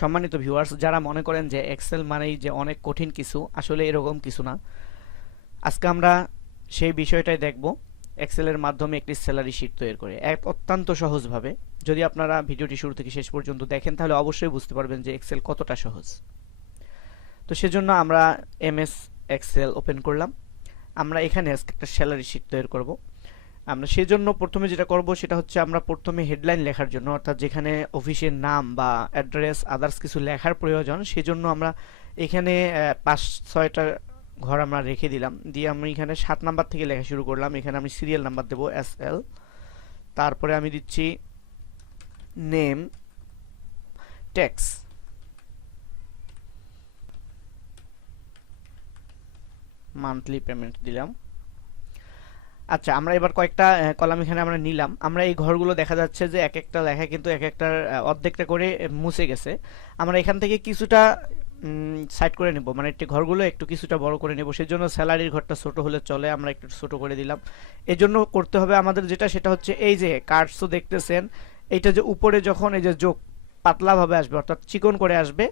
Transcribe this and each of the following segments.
সম্মানিত ভিউয়ার্স, যারা মনে করেন যে এক্সেল মানেই যে অনেক কঠিন কিছু, আসলে এরকম কিছু না। আজকে আমরা সেই বিষয়টাই দেখব, এক্সেলের মাধ্যমে একটি স্যালারি শিট তৈরি করে এক অত্যন্ত সহজভাবে। যদি আপনারা ভিডিওটি শুরু থেকে শেষ পর্যন্ত দেখেন তাহলে অবশ্যই বুঝতে পারবেন যে এক্সেল কতটা সহজ। তো সেজন্য আমরা এমএস এক্সেল ওপেন করলাম। আমরা এখানে একটা স্যালারি শিট তৈরি করব। আমরা সেজন্য প্রথমে যেটা করব সেটা হচ্ছে আমরা প্রথমে হেডলাইন লেখার জন্য, অর্থাৎ যেখানে অফিসের নাম বা অ্যাড্রেস আদার্স কিছু লেখার প্রয়োজন, সেজন্য আমরা এখানে 5-6টা ঘর আমরা রেখে দিলাম। দিয়ে আমি এখানে 7 নাম্বার থেকে লেখা শুরু করলাম। এখানে আমি সিরিয়াল নাম্বার দেব SL, তারপরে আমি দিচ্ছি নেম, ট্যাক্স, মান্থলি পেমেন্ট দিলাম। আচ্ছা, আমরা এবার কয়েকটা কলাম এখানে আমরা নিলাম। আমরা এই ঘরগুলো দেখা যাচ্ছে যে এক একটা লেখা কিন্তু এক একটার অর্ধেকটা করে মুছে গেছে। আমরা এখান থেকে কিছুটা সাইড করে নেব, মানে একটি ঘরগুলো একটু কিছুটা বড় করে নেব। সেজন্য স্যালারির ঘরটা ছোট হলে চলে, আমরা একটু ছোট করে দিলাম। এই জন্য করতে হবে আমাদের যেটা, সেটা হচ্ছে এই যে কার্ডসও দেখতেছেন, এইটা যে উপরে যখন এই যে যোগ পাতলাভাবে আসবে অর্থাৎ চিকন করে আসবে,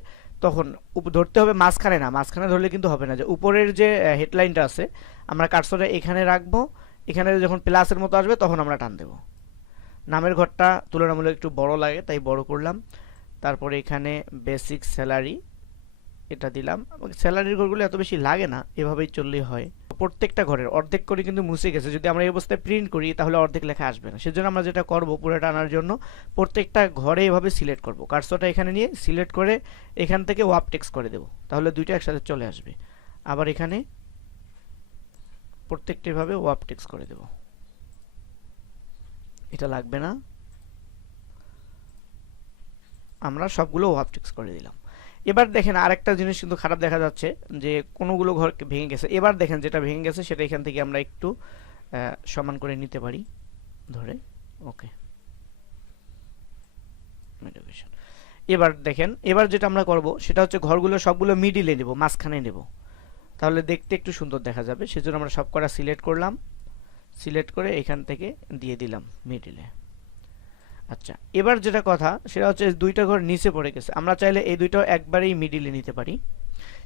তখন ধরতে হবে মাঝখানে না, মাঝখানে ধরলে কিন্তু হবে না। যে উপরের যে হেডলাইনটা আছে আমরা কার্সরটা এখানে রাখবো, এখানে যখন প্লাসের মতো আসবে তখন আমরা টান দেব। নামের ঘরটা তুলনামূলক একটু বড় লাগে তাই বড় করলাম। তারপরে এখানে বেসিক স্যালারি এটা দিলাম। স্যালারির ঘরগুলো এত বেশি লাগে না, এভাবেই চললেই হয়। প্রত্যেকটা ঘরের অর্ধেক করে কিন্তু মুছে গেছে। যদি আমরা এই অবস্থায় প্রিন্ট করি তাহলে অর্ধেক লেখা আসবে না। সেজন্য আমরা যেটা করব, পুরোটা আনার জন্য প্রত্যেকটা ঘরে এভাবে সিলেক্ট করব। কার্সরটা এখানে নিয়ে সিলেক্ট করে এখান থেকে ওয়াপ টেক্সট করে দেব, তাহলে দুইটা একসাথে চলে আসবে। আবার এখানে প্রত্যেকটা এভাবে ওয়াপ টেক্সট করে দেব। এটা লাগবে না, আমরা সবগুলো ওয়াপ টেক্সট করে দিলাম। এবার দেখেন আরেকটা জিনিস কিন্তু খারাপ দেখা যাচ্ছে, যে কোনোগুলো ঘর ভেঙে গেছে। এবার দেখেন যেটা ভেঙে গেছে সেটা এখান থেকে আমরা একটু সমান করে নিতে পারি ধরে। ওকে, এবার দেখেন, এবার যেটা আমরা করব সেটা হচ্ছে ঘরগুলো সবগুলো মিডিলে নেব, মাঝখানে নেব, তাহলে দেখতে একটু সুন্দর দেখা যাবে। সেজন্য আমরা সব কটা সিলেক্ট করলাম, সিলেক্ট করে এখান থেকে দিয়ে দিলাম মিডিলে। আচ্ছা, এবার যেটা কথা সেটা হচ্ছে দুইটা ঘর নিচে পড়ে গেছে, আমরা চাইলে এই দুইটাও একবারেই মিডিলে নিতে পারি।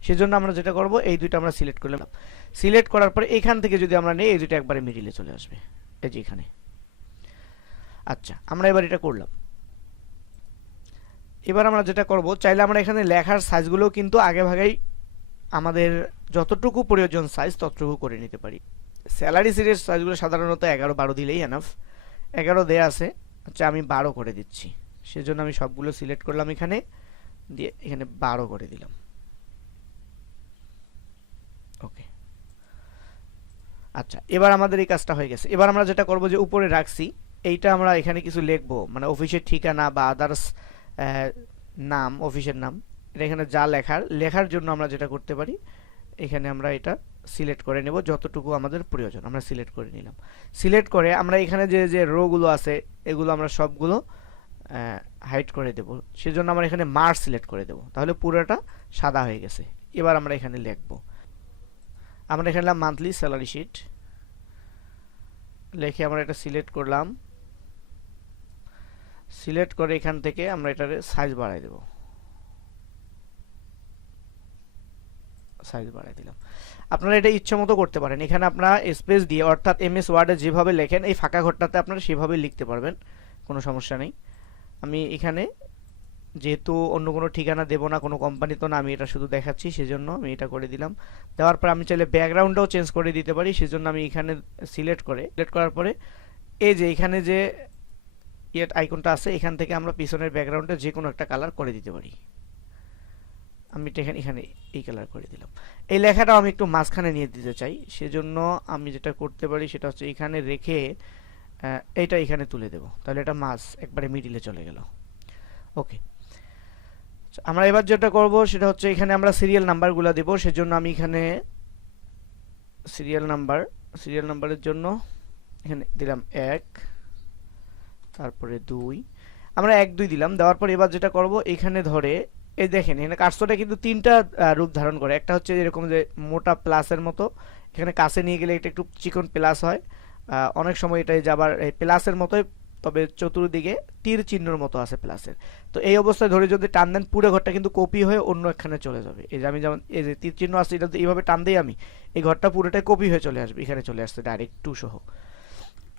সেজন্য আমরা যেটা করব, এই দুইটা আমরা সিলেক্ট করলাম। সিলেক্ট করার পরে এখান থেকে যদি আমরা নেই, এই দুইটা একবারে মিডিলে চলে আসবে, এই যে এখানে। আচ্ছা, আমরা এবার এটা করলাম। এবার আমরা যেটা করব, চাইলে আমরা এখানে লেখার সাইজগুলো কিন্তু আগে ভাগেই আমাদের যতটুকু প্রয়োজন সাইজ ততটুকু করে নিতে পারি। স্যালারি সিটের সাইজগুলো সাধারণত 11-12 দিলেই এনাফ। 11 দেয়া আছে, আচ্ছা আমি 12 করে দিচ্ছি। সেজন্য আমি সবগুলো সিলেক্ট করলাম এখানে, দিয়ে এখানে 12 করে দিলাম। ওকে, আচ্ছা এবার আমাদের এই কাজটা হয়ে গেছে। এবার আমরা যেটা করব, যে উপরে রাখছি এইটা আমরা এখানে কিছু লিখবো, মানে অফিসের ঠিকানা বা আদার্স নাম, অফিসের নাম, এটা এখানে যা লেখার জন্য আমরা যেটা করতে পারি, এখানে আমরা এটা সিলেক্ট করে নেব যতটুকু আমাদের প্রয়োজন। আমরা সিলেক্ট করে নিলাম। সিলেক্ট করে আমরা এখানে যে যে রোগুলো আছে এগুলো আমরা সবগুলো হাইড করে দেব। সেজন্য আমরা এখানে মার্জ সিলেক্ট করে দেব, তাহলে পুরোটা সাদা হয়ে গেছে। এবার আমরা এখানে লিখব, আমরা এখানে মান্থলি স্যালারি শিট লিখে আমরা এটা সিলেক্ট করলাম। সিলেক্ট করে এখান থেকে আমরা এটার সাইজ বাড়াই দেব, সাইজ বাড়াই দিলাম। আপনারা এটা ইচ্ছে মতো করতে পারেন। এখানে আপনারা স্পেস দিয়ে, অর্থাৎ এমএস ওয়ার্ডে যেভাবে লেখেন এই ফাঁকা ঘরটাতে আপনারা সেভাবে লিখতে পারবেন, কোনো সমস্যা নেই। আমি এখানে যেহেতু অন্য কোনো ঠিকানা দেব না, কোনো কোম্পানি তো না, আমি এটা শুধু দেখাচ্ছি, সেজন্য আমি এটা করে দিলাম। দেওয়ার পর আমি চাইলে ব্যাকগ্রাউন্ডটাও চেঞ্জ করে দিতে পারি, সেজন্য আমি এখানে সিলেক্ট করার পরে এই যে এখানে যে আইকনটা আছে, এখান থেকে আমরা পিছনের ব্যাকগ্রাউন্ডে যে কোনো একটা কালার করে দিতে পারি। আমি এখানে এই কালার করে দিলাম। এই লেখাটাও আমি একটু মাঝখানে নিয়ে দিতে চাই, সেজন্য আমি যেটা করতে পারি সেটা হচ্ছে এখানে রেখে এইটা এখানে তুলে দেব, তাহলে এটা মাঝ একবারে মিডিলে চলে গেল। ওকে, আমরা এবার যেটা করব সেটা হচ্ছে এখানে আমরা সিরিয়াল নাম্বারগুলো দেব। সেজন্য আমি এখানে সিরিয়াল নাম্বারের জন্য এখানে দিলাম 1, তারপরে 2, আমরা 1 2 দিলাম। দেওয়ার পর এবার যেটা করব, এখানে ধরে এই দেখেন এখানে কার্সরটা কিন্তু তিনটা রূপ ধারণ করে। একটা হচ্ছে এরকম যে মোটা প্লাসের মতো, এখানে কাছে নিয়ে গেলে এটা একটু চিকন প্লাস হয়। অনেক সময় এটা যাবার এই প্লাসের মতোই তবে চতুর্দিকে তীর চিহ্নর মতো আছে প্লাসের। তো এই অবস্থায় ধরে যদি টান দেন পুরো ঘরটা কিন্তু কপি হয়ে অন্য একখানে চলে যাবে। এই যে আমি যেমন এই যে তীর চিহ্ন আছে এটা এইভাবে টান দিই আমি, এই ঘরটা পুরোটাই কপি হয়ে চলে আসবে, এখানে চলে আসছে ডাইরেক্ট 2 সহ।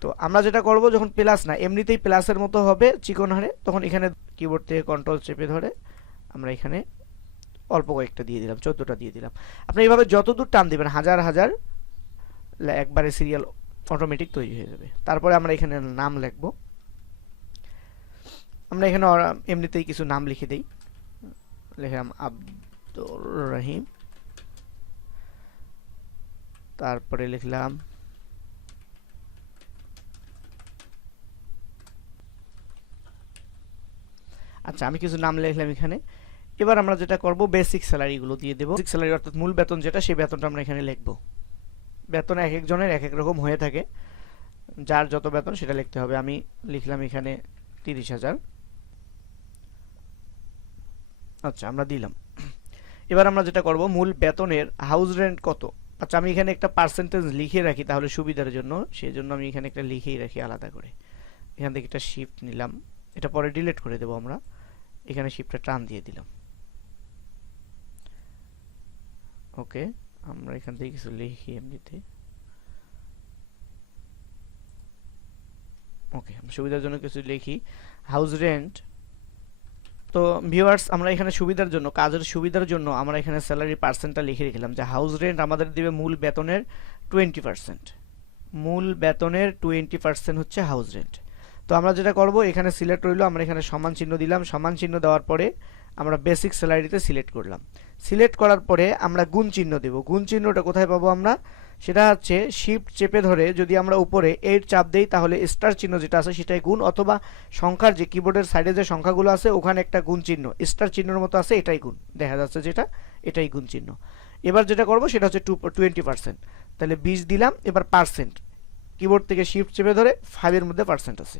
তো আমরা যেটা করব যখন প্লাস না এমনিতেই প্লাসের মতো হবে চিকন হারে, তখন এখানে কিবোর্ড থেকে কন্ট্রোল চেপে ধরে আমরা এখানে অল্প কয়েকটা দিয়ে দিলাম, 14টা দিয়ে দিলাম। আপনি এইভাবে যতদূর টান দিবেন হাজার হাজার একবারে সিরিয়াল অটোমেটিক তৈরি হয়ে যাবে। তারপরে আমরা এখানে নাম লিখব। আমরা এখানে এমনিতেই কিছু নাম লিখে দেই, লিখলাম আব্দুর রহিম, তারপরে লিখলাম আচ্ছা আমি কিছু নাম লিখলাম এখানে। এবার আমরা যেটা করব বেসিক স্যালারি গুলো দিয়ে দেব। বেসিক স্যালারি অর্থাৎ মূল বেতন যেটা, সেই বেতনটা আমরা এখানে লিখব। বেতন এক একজনের এক এক রকম হয়ে থাকে, যার যত বেতন সেটা লিখতে হবে। আমি লিখলাম এখানে 30,000। আচ্ছা আমরা দিলাম। এবার আমরা যেটা করব মূল বেতনের হাউস রেন্ট কত। আচ্ছা আমি এখানে একটা পার্সেন্টেজ লিখে রাখি তাহলে সুবিধার জন্য, সেই জন্য আমি এখানে একটা লিখেই রাখি আলাদা করে। এখান থেকে একটা শিফট নিলাম, এটা পরে ডিলিট করে দেব আমরা। এখানে শিফটটা টান দিয়ে দিলাম। ওকে আমরা এখান থেকে কিছু লিখি এমনিতে। ওকে সুবিধার জন্য কিছু লিখি হাউস রেন্ট। তো ভিউয়ার্স আমরা এখানে সুবিধার জন্য, কাজের সুবিধার জন্য আমরা এখানে স্যালারি পার্সেন্টটা লিখে রেখেছিলাম যে হাউস রেন্ট আমাদের দিবে মূল বেতনের 20%। মূল বেতনের 20% হচ্ছে হাউস রেন্ট। তো আমরা যেটা করব এখানে সিলেক্ট রইলো, আমরা এখানে সমান চিহ্ন দিলাম। সমান চিহ্ন দেওয়ার পরে আমরা বেসিক স্যালারিতে সিলেক্ট করলাম। সিলেক্ট করার পরে আমরা গুণ চিহ্ন দেব। গুণ চিহ্নটা কোথায় পাবো আমরা, সেটা হচ্ছে শিফট চেপে ধরে যদি আমরা উপরে 8 চাপ দেই তাহলে স্টার চিহ্ন যেটা আছে সেটাই গুণ, অথবা সংখ্যার যে কিবোর্ডের সাইডে যে সংখ্যাগুলো আছে ওখানে একটা গুণ চিহ্ন স্টার চিহ্নের মতো আছে, এটাই গুণ দেখা যাচ্ছে যেটা, এটাই গুণ চিহ্ন। এবার যেটা করব সেটা হচ্ছে 20%, তাহলে 20 দিলাম। এবার পার্সেন্ট কিবোর্ড থেকে শিফট চেপে ধরে 5 এর মধ্যে পার্সেন্ট আছে,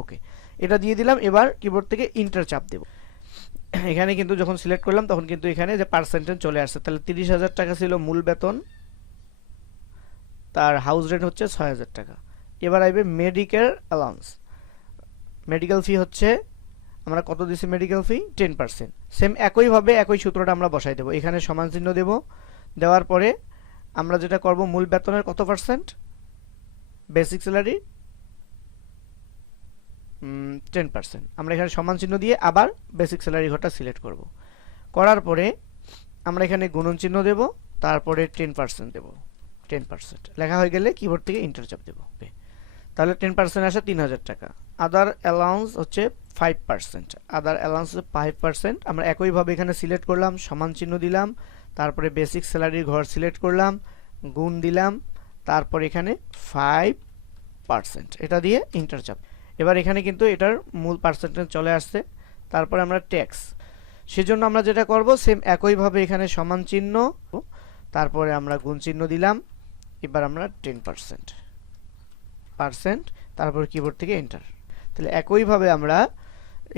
ওকে এটা দিয়ে দিলাম। এবার কিবোর্ড থেকে ইন্টার চাপ দেব। এখানে কিন্তু যখন সিলেক্ট করলাম তখন কিন্তু এখানে যে পার্সেন্টেজ চলে আসছে। তাহলে 30,000 টাকা ছিল মূল বেতন, তার হাউস রেন্ট হচ্ছে 6,000 টাকা। এবার আসবে মেডিকেল অ্যালাউন্স। মেডিকেল ফি হচ্ছে আমরা কত দিছি, মেডিকেল ফি 10%। সেম একইভাবে একই সূত্রটা আমরা বসাই দেব। এখানে সমান চিহ্ন দেব, দেওয়ার পরে আমরা যেটা করব মূল বেতনের কত পার্সেন্ট, বেসিক স্যালারি 10%। আমরা এখানে সমান চিহ্ন দিয়ে আবার বেসিক স্যালারি ঘরটা সিলেক্ট করব। করার পরে আমরা এখানে গুণন চিহ্ন দেব, তারপরে 10% দেব। 10% লেখা হয়ে গেলে কিবোর্ড থেকে ইন্টার চাপ দেব। তাহলে 10% আসে 3,000 টাকা। আদার অ্যালাউন্স হচ্ছে 5%। আদার অ্যালাউন্স হচ্ছে 5%। আমরা একইভাবে এখানে সিলেক্ট করলাম, সমান চিহ্ন দিলাম, তারপরে বেসিক স্যালারির ঘর সিলেক্ট করলাম, গুণ দিলাম, তারপর এখানে 5%, এটা দিয়ে ইন্টার চাপ। এবার এখানে কিন্তু এটার মূল পার্সেন্টেজ চলে আসছে। তারপরে আমরা ট্যাক্স, সেজন্য আমরা যেটা করব সেম একইভাবে এখানে সমান চিহ্ন, তারপরে আমরা গুণ চিহ্ন দিলাম। এবার আমরা 10%, তারপর কিবোর্ড থেকে এন্টার। তাহলে একইভাবে আমরা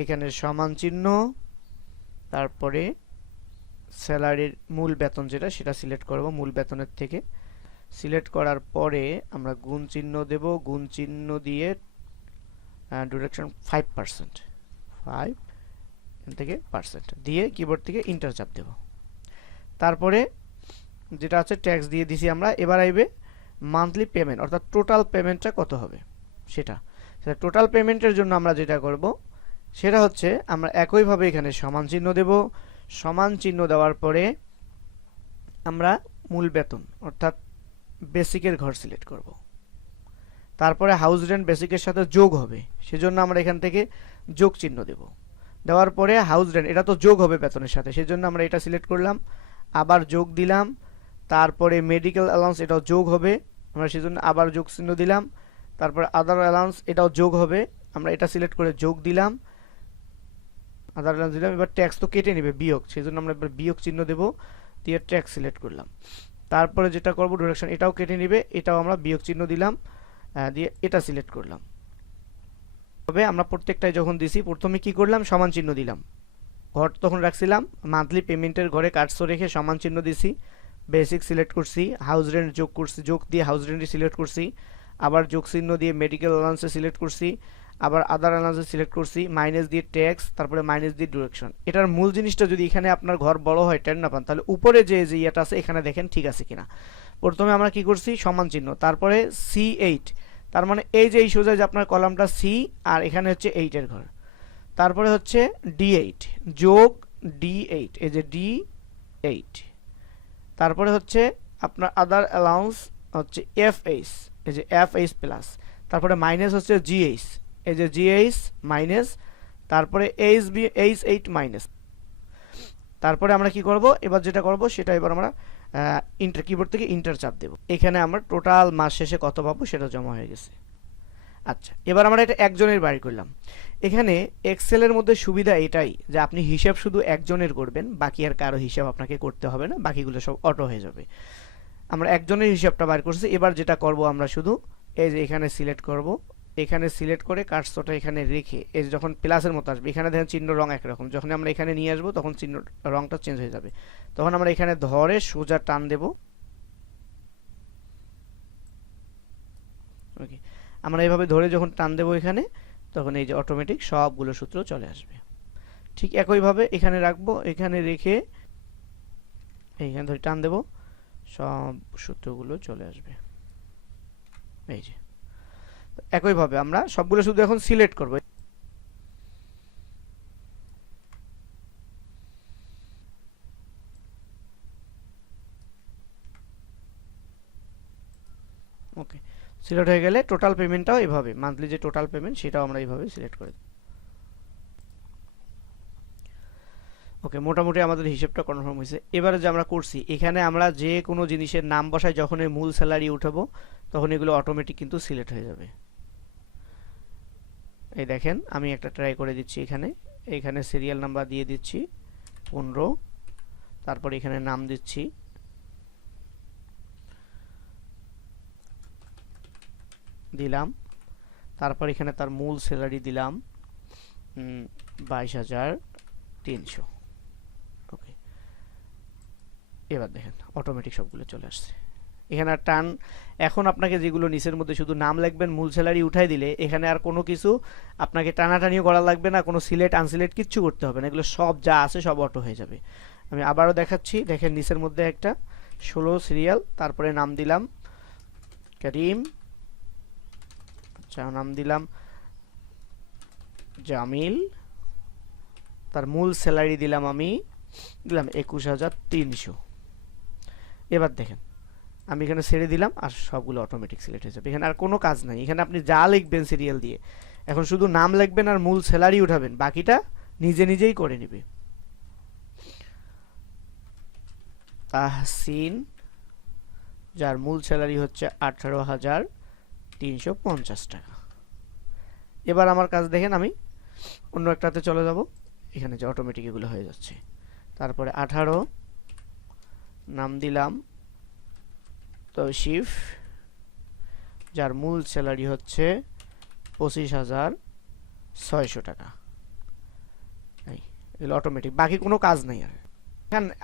এখানে সমান চিহ্ন, তারপরে স্যালারির মূল বেতন যেটা সেটা সিলেক্ট করব। মূল বেতনের থেকে সিলেক্ট করার পরে আমরা গুণ চিহ্ন দেব। গুণ চিহ্ন দিয়ে ডিরেকশন 5%, 5 থেকে পার্সেন্ট দিয়ে কিবোর্ড থেকে ইন্টার চাপ দেব। তারপরে যেটা আছে ট্যাক্স দিয়ে দিছি আমরা। এবার আইবে মান্থলি পেমেন্ট, অর্থাৎ টোটাল পেমেন্টটা কত হবে সেটা। টোটাল পেমেন্টের জন্য আমরা যেটা করব সেটা হচ্ছে আমরা একইভাবে এখানে সমান চিহ্ন দেব। সমান চিহ্ন দেওয়ার পরে আমরা মূল বেতন অর্থাৎ বেসিকের ঘর সিলেক্ট করব। তারপরে হাউস রেন্ট বেসিকের সাথে যোগ হবে, সেজন্য আমরা এখান থেকে যোগ চিহ্ন দেব। দেওয়ার পরে হাউস রেন্ট এটা তো যোগ হবে বেতনের সাথে, সেজন্য আমরা এটা সিলেক্ট করলাম, আবার যোগ দিলাম। তারপরে মেডিকেল অ্যালাউন্স এটাও যোগ হবে, আমরা সেজন্য আবার যোগ চিহ্ন দিলাম। তারপরে আদার অ্যালাউন্স এটাও যোগ হবে, আমরা এটা সিলেক্ট করে যোগ দিলাম, আদার অ্যালাউন্স দিলাম। এবার ট্যাক্স তো কেটে নেবে বিয়োগ, সেজন্য আমরা এবার বিয়োগ চিহ্ন দেব, দিয়ে ট্যাক্স সিলেক্ট করলাম। তারপরে যেটা করব ডিরেকশন এটাও কেটে নেবে, এটাও আমরা বিয়োগ চিহ্ন দিলাম, দিয়ে এটা সিলেক্ট করলাম। তবে আমরা প্রত্যেকটাই যখন দিছি প্রথমে কি করলাম, সমান চিহ্ন দিলাম। ঘর তখন রাখছিলাম মান্থলি পেমেন্টের ঘরে কাটসো রেখে সমান চিহ্ন দিছি, বেসিক সিলেক্ট করছি, হাউস রেন্ট যোগ করছি, যোগ দিয়ে হাউস রেন্টই সিলেক্ট করছি, আবার যোগ চিহ্ন দিয়ে মেডিকেল অ্যালাউন্সে সিলেক্ট করছি, আবার আদার অ্যানালাইসিস সিলেক্ট করছি, মাইনাস দিয়ে ট্যাক্স, তারপরে মাইনাস দিয়ে ডিরেকশন। এটার মূল জিনিসটা যদি এখানে আপনার ঘর বড় হয় 10 না পান, তাহলে উপরে যে ইয়েটা আছে এখানে দেখেন ঠিক আছে কিনা। প্রথমে আমরা কি করছি, সমান চিহ্ন, তারপরে C8, তার মানে এই যে এই সোজা যে আপনার কলামটা C, আর এখানে হচ্ছে 8 এর ঘর। তারপরে হচ্ছে D8 যোগ D8, এই যে D8। তারপরে হচ্ছে আপনার আদার অ্যালাউন্স হচ্ছে FH, এই যে FH প্লাস, তারপরে মাইনাস হচ্ছে GH, এই যে GH মাইনাস, তারপরে H8 মাইনাস। তারপরে আমরা কি করব, এবার যেটা করব সেটা এবার আমরা ইন্টার কিবোর্ড থেকে ইন্টার চাপ দেব। এখানে আমরা টোটাল মাস শেষে কত পাবো সেটা জমা হয়ে গেছে। আচ্ছা, এবার আমরা এটা একজনের বাইর করলাম। এখানে এক্সেলের মধ্যে সুবিধা এটাই যে আপনি হিসাব শুধু একজনের করবেন, বাকি আর কারো হিসাব আপনাকে করতে হবে না, বাকিগুলো সব অটো হয়ে যাবে। আমরা একজনের হিসাবটা বাইর করছি। এবার যেটা করব আমরা শুধু এই যে এখানে সিলেক্ট করব, এখানে সিলেক্ট করে কার্সরটা এখানে রেখে এই যখন প্লাসের মতো আসবে, এখানে দেখেন চিহ্ন রং একরকম, যখন আমরা এখানে নিয়ে আসবো তখন চিহ্ন রংটা চেঞ্জ হয়ে যাবে। তখন আমরা এখানে ধরে সোজা টান দেব। ওকে, আমরা এইভাবে ধরে যখন টান দেবো এখানে, তখন এই যে অটোমেটিক সবগুলো সূত্র চলে আসবে। ঠিক একইভাবে এখানে রাখবো, এখানে রেখে এইখানে ধরে টান দেব, সব সূত্রগুলো চলে আসবে। এই যে একইভাবে আমরা সবগুলো শুধু এখন সিলেক্ট করব। ওকে, সিলেক্ট হয়ে গেলে টোটাল পেমেন্টটাও এভাবে, মান্থলি যে টোটাল পেমেন্ট সেটাও আমরা এইভাবে সিলেক্ট করে দেব। ওকে, মোটামুটি আমাদের হিসাবটা কনফার্ম হয়েছে। এবারে যে আমরা করছি, এখানে আমরা যে কোনো জিনিসের নাম বসাই, যখন মূল স্যালারি উঠাবো তখন এগুলো অটোমেটিক কিন্তু সিলেক্ট হয়ে যাবে। এই দেখেন আমি একটা ট্রাই করে দিচ্ছি। এখানে সিরিয়াল নাম্বার দিয়ে দিচ্ছি 15, তারপর এখানে নাম দিচ্ছি, দিলাম, তারপর এখানে তার মূল স্যালারি দিলাম 22,300। ওকে, এবার দেখেন অটোমেটিক সবগুলো চলে আসছে। এখানে আর টান, এখন আপনাকে যেগুলো নিচের মধ্যে শুধু নাম লিখবেন, মূল স্যালারি উঠাই দিলে এখানে আর কোনো কিছু আপনাকে টানাটানিও করা লাগবে না, কোনো সিলেক্ট আনসিলেক্ট কিচ্ছু করতে হবে না, এগুলো সব যা আছে সব অটো হয়ে যাবে। আমি আবারও দেখাচ্ছি, দেখেন নিচের মধ্যে একটা 16 সিরিয়াল, তারপরে নাম দিলাম করিম, আচ্ছা নাম দিলাম জামিল, তার মূল স্যালারি দিলাম 21,300। এবার দেখেন আমি এখানে ছেড়ে দিলাম আর সবগুলো অটোমেটিক সিলেক্ট হয়ে যাবে। এখানে আর কোনো কাজ নাই, এখানে আপনি যা লিখবেন সিরিয়াল দিয়ে, এখন শুধু নাম লিখবেন আর মূল স্যালারি উঠাবেন, বাকিটা নিজে নিজেই করে নেবে। তাহসিন, যার মূল স্যালারি হচ্ছে 18,350 টাকা। এবার আমার কাজ দেখেন, আমি অন্য একটাতে চলে যাব, এখানে যে অটোমেটিক এগুলো হয়ে যাচ্ছে। তারপরে 18, নাম দিলাম তৌসিফ, যার মূল স্যালারি হচ্ছে 25,600 টাকা। এগুলো অটোমেটিক, বাকি কোনো কাজ নাই।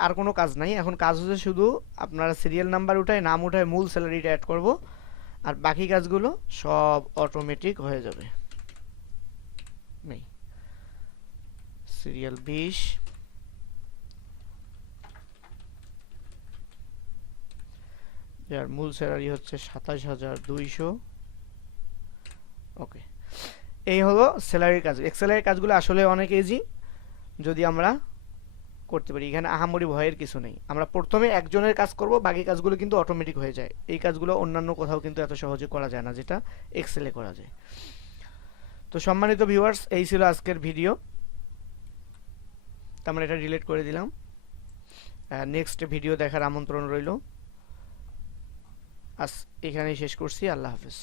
আর কোনো কাজ নাই, এখন কাজ হচ্ছে শুধু আপনারা সিরিয়াল নাম্বার উঠায়, নাম উঠায়, মূল স্যালারিটা অ্যাড করব, আর বাকি কাজগুলো সব অটোমেটিক হয়ে যাবে। নেই সিরিয়াল 20, যার মূল স্যালারি হচ্ছে 27,200। ওকে, এই হলো স্যালারির কাজ। এক্সেলের কাজগুলো আসলে অনেক ইজি যদি আমরা করতে পারি, এখানে আহামরি ভয়ের কিছু নেই। আমরা প্রথমে একজনের কাজ করব, বাকি কাজগুলো কিন্তু অটোমেটিক হয়ে যায়। এই কাজগুলো অন্যান্য কোথাও কিন্তু এত সহজে করা যায় না, যেটা এক্সেলে করা যায়। তো সম্মানিত ভিউয়ার্স, এই ছিল আজকের ভিডিও। আমরা এটা ডিলিট করে দিলাম। নেক্সট ভিডিও দেখার আমন্ত্রণ রইল। আজ এখানেই শেষ করছি। আল্লাহ হাফেজ।